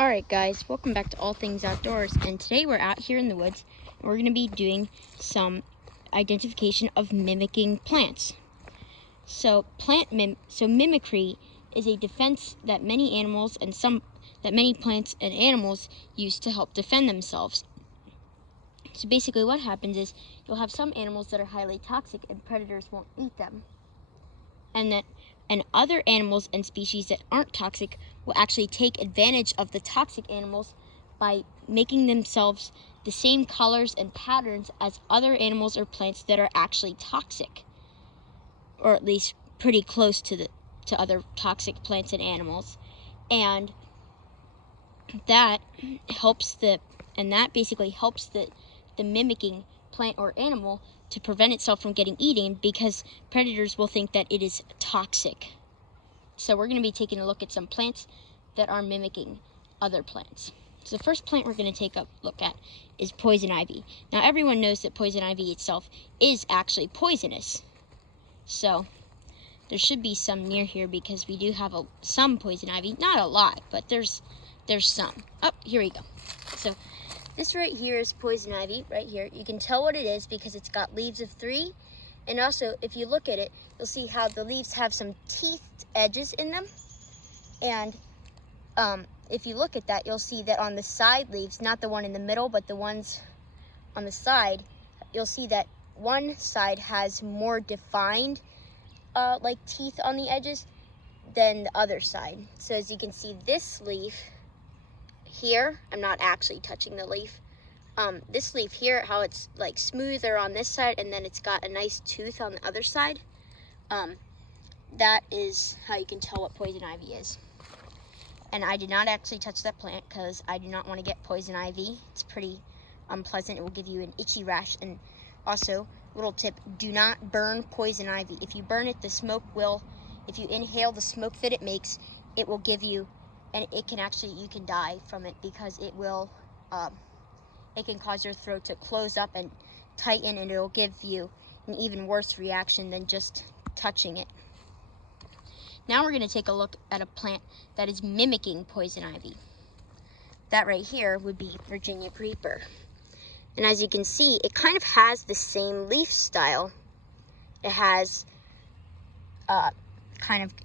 Alright guys, welcome back to All Things Outdoors, and today we're out here in the woods and we're going to be doing some identification of mimicking plants. So mimicry is a defense that many animals and many plants and animals use to help defend themselves. So basically what happens is you'll have some animals that are highly toxic and predators won't eat them. And other animals and species that aren't toxic will actually take advantage of the toxic animals by making themselves the same colors and patterns as other animals or plants that are actually toxic, or at least pretty close to other toxic plants and animals. And that basically helps the mimicking plant or animal to prevent itself from getting eaten, because predators will think that it is toxic. So we're going to be taking a look at some plants that are mimicking other plants. So the first plant we're going to take a look at is poison ivy. Now everyone knows that poison ivy itself is actually poisonous. So there should be some near here because we do have some poison ivy. Not a lot, but there's some. Oh, here we go. So this right here is poison ivy, right here. You can tell what it is because it's got leaves of 3. And also, if you look at it, you'll see how the leaves have some teethed edges in them. And if you look at that, you'll see that on the side leaves, not the one in the middle, but the ones on the side, you'll see that one side has more defined like teeth on the edges than the other side. So as you can see, this leaf here, I'm not actually touching the leaf. This leaf here, how it's like smoother on this side and then it's got a nice tooth on the other side. That is how you can tell what poison ivy is. And I did not actually touch that plant because I do not want to get poison ivy. It's pretty unpleasant. It will give you an itchy rash. And also, little tip, do not burn poison ivy. If you burn it, if you inhale the smoke that it makes, it will give you, and you can die from it because it can cause your throat to close up and tighten, and it'll give you an even worse reaction than just touching it. Now we're going to take a look at a plant that is mimicking poison ivy. That right here would be Virginia creeper. And as you can see, it kind of has the same leaf style. It has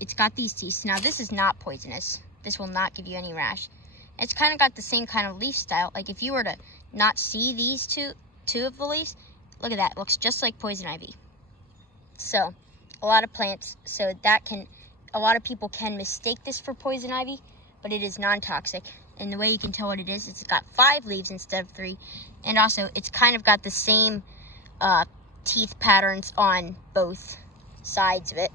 it's got these teeth. Now this is not poisonous. This will not give you any rash. It's kind of got the same kind of leaf style. Like if you were to not see these two of the leaves, look at that. It looks just like poison ivy. So a lot of people can mistake this for poison ivy, but it is non-toxic. And the way you can tell what it is, it's got 5 leaves instead of 3. And also, it's kind of got the same teeth patterns on both sides of it.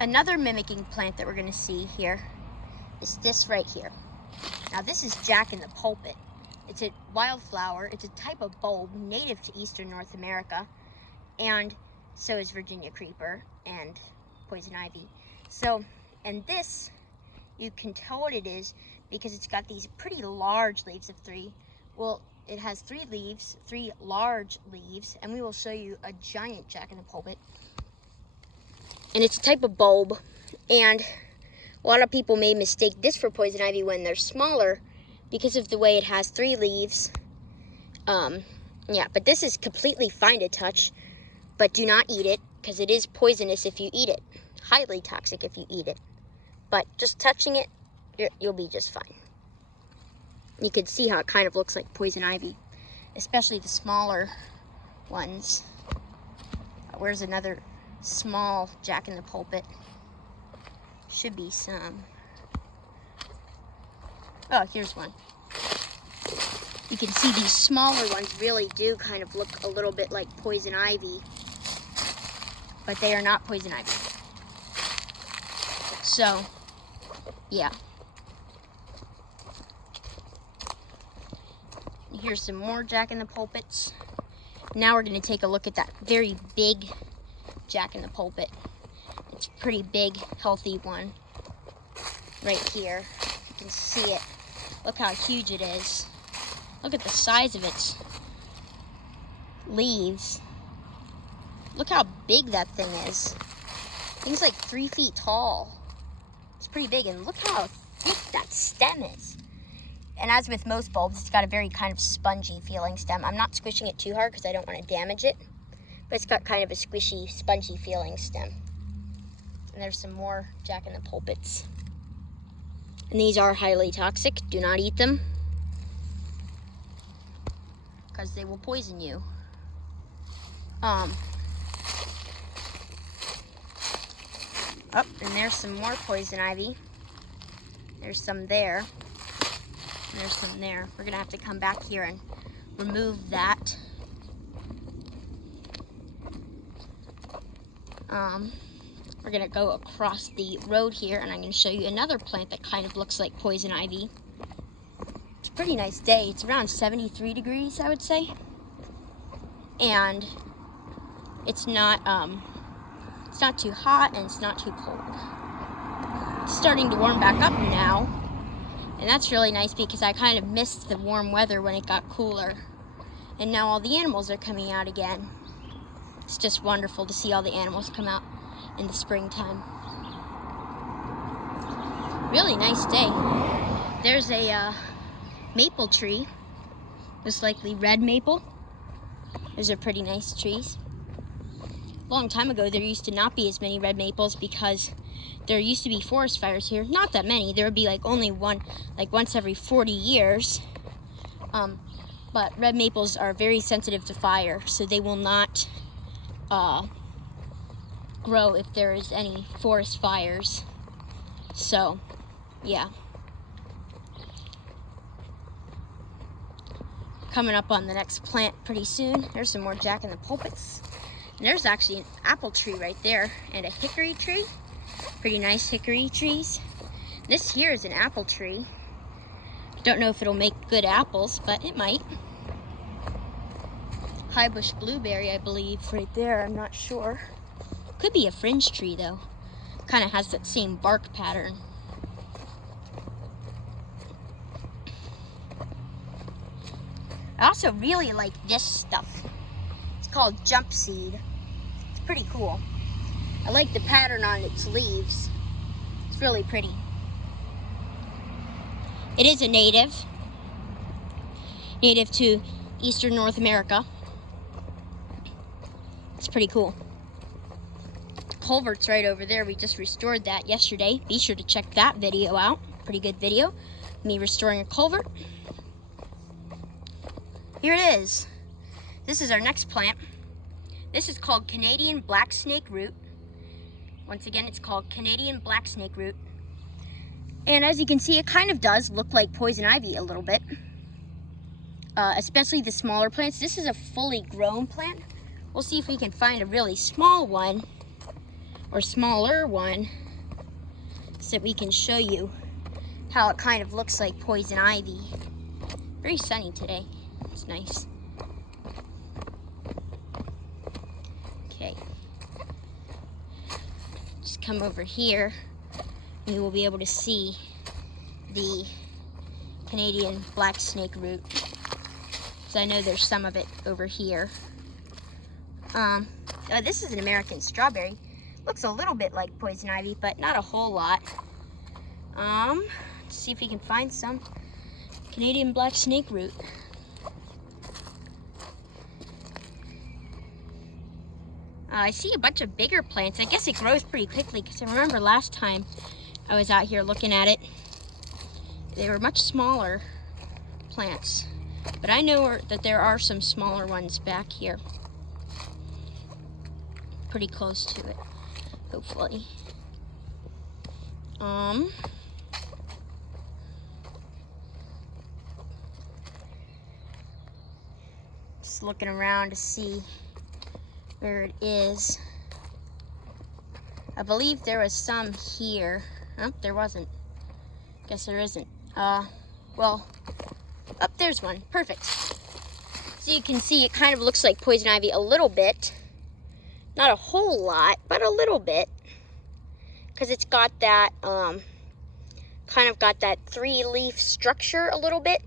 Another mimicking plant that we're going to see here is this right here. Now this is Jack in the Pulpit. It's a wildflower. It's a type of bulb native to eastern North America. And so is Virginia creeper and poison ivy. So, and this, you can tell what it is because it's got these pretty large leaves of 3. Well, it has 3 leaves, 3 large leaves, and we will show you a giant Jack in the Pulpit. And it's a type of bulb, and a lot of people may mistake this for poison ivy when they're smaller because of the way it has 3 leaves. But this is completely fine to touch. But do not eat it, because it is poisonous if you eat it. Highly toxic if you eat it. But just touching it, you'll be just fine. You can see how it kind of looks like poison ivy, especially the smaller ones. Where's another small Jack in the Pulpit? Should be some. Oh, here's one. You can see these smaller ones really do kind of look a little bit like poison ivy, but they are not poison ivy. So, yeah. Here's some more Jack in the Pulpits. Now we're going to take a look at that very big Jack in the Pulpit. It's a pretty big, healthy one right here. You can see it. Look how huge it is. Look at the size of its leaves. Look how big that thing is. Thing's like 3 feet tall. It's pretty big, and look how thick that stem is. And as with most bulbs, it's got a very kind of spongy feeling stem. I'm not squishing it too hard because I don't want to damage it, but it's got kind of a squishy, spongy feeling stem. And there's some more jack-in-the-pulpits. And these are highly toxic. Do not eat them, because they will poison you. Oh, and there's some more poison ivy. There's some there. And there's some there. We're gonna have to come back here and remove that. We're gonna go across the road here, and I'm gonna show you another plant that kind of looks like poison ivy. It's a pretty nice day. It's around 73 degrees, I would say. And it's not too hot, and it's not too cold. It's starting to warm back up now, and that's really nice because I kind of missed the warm weather when it got cooler. And now all the animals are coming out again. It's just wonderful to see all the animals come out in the springtime. Really nice day. There's a maple tree, most likely red maple. Those are pretty nice trees. A long time ago, there used to not be as many red maples because there used to be forest fires here. Not that many. There would be like only one, like once every 40 years. But red maples are very sensitive to fire, so they will not grow if there is any forest fires. So, yeah. Coming up on the next plant pretty soon. There's some more jack-in-the-pulpits. And there's actually an apple tree right there and a hickory tree. Pretty nice hickory trees. This here is an apple tree. Don't know if it'll make good apples, but it might. High bush blueberry, I believe, right there. I'm not sure. Could be a fringe tree, though. Kind of has that same bark pattern. I also really like this stuff. It's called jump seed. It's pretty cool. I like the pattern on its leaves. It's really pretty. It is a native to eastern North America. It's pretty cool. The culvert's right over there. We just restored that yesterday. Be sure to check that video out. Pretty good video. Me restoring a culvert. Here it is. This is our next plant. This is called Canadian black snake root. Once again, it's called Canadian black snake root. And as you can see, it kind of does look like poison ivy a little bit. Especially the smaller plants. This is a fully grown plant. We'll see if we can find a really small one or smaller one so that we can show you how it kind of looks like poison ivy. Very sunny today. It's nice. Okay. Just come over here and you will be able to see the Canadian black snake root. So I know there's some of it over here. This is an American strawberry. Looks a little bit like poison ivy, but not a whole lot. Let's see if we can find some Canadian black snake root. I see a bunch of bigger plants. I guess it grows pretty quickly because I remember last time I was out here looking at it, they were much smaller plants. But I know that there are some smaller ones back here. Pretty close to it, hopefully. Just looking around to see where it is. I believe there was some here. Oh, there wasn't. Guess there isn't. Well, up there's one. Perfect. So you can see it kind of looks like poison ivy a little bit. Not a whole lot, but a little bit. Because it's got that, kind of got that 3-leaf structure a little bit.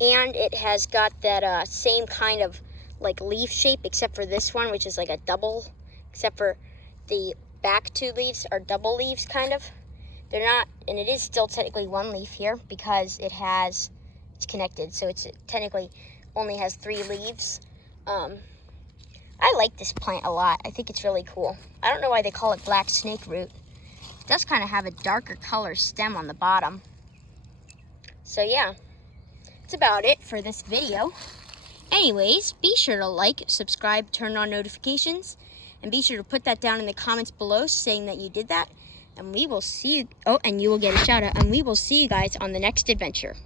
And it has got that same kind of like leaf shape, except for this one, which is like a double, except for the back 2 leaves are double leaves kind of. They're not, and it is still technically one leaf here because it's connected, so it's technically only has 3 leaves. I like this plant a lot. I think it's really cool. I don't know why they call it black snake root. It does kind of have a darker color stem on the bottom. So yeah, that's about it for this video. Anyways, be sure to like, subscribe, turn on notifications, and be sure to put that down in the comments below saying that you did that. And we will see you, and you will get a shout out, and we will see you guys on the next adventure.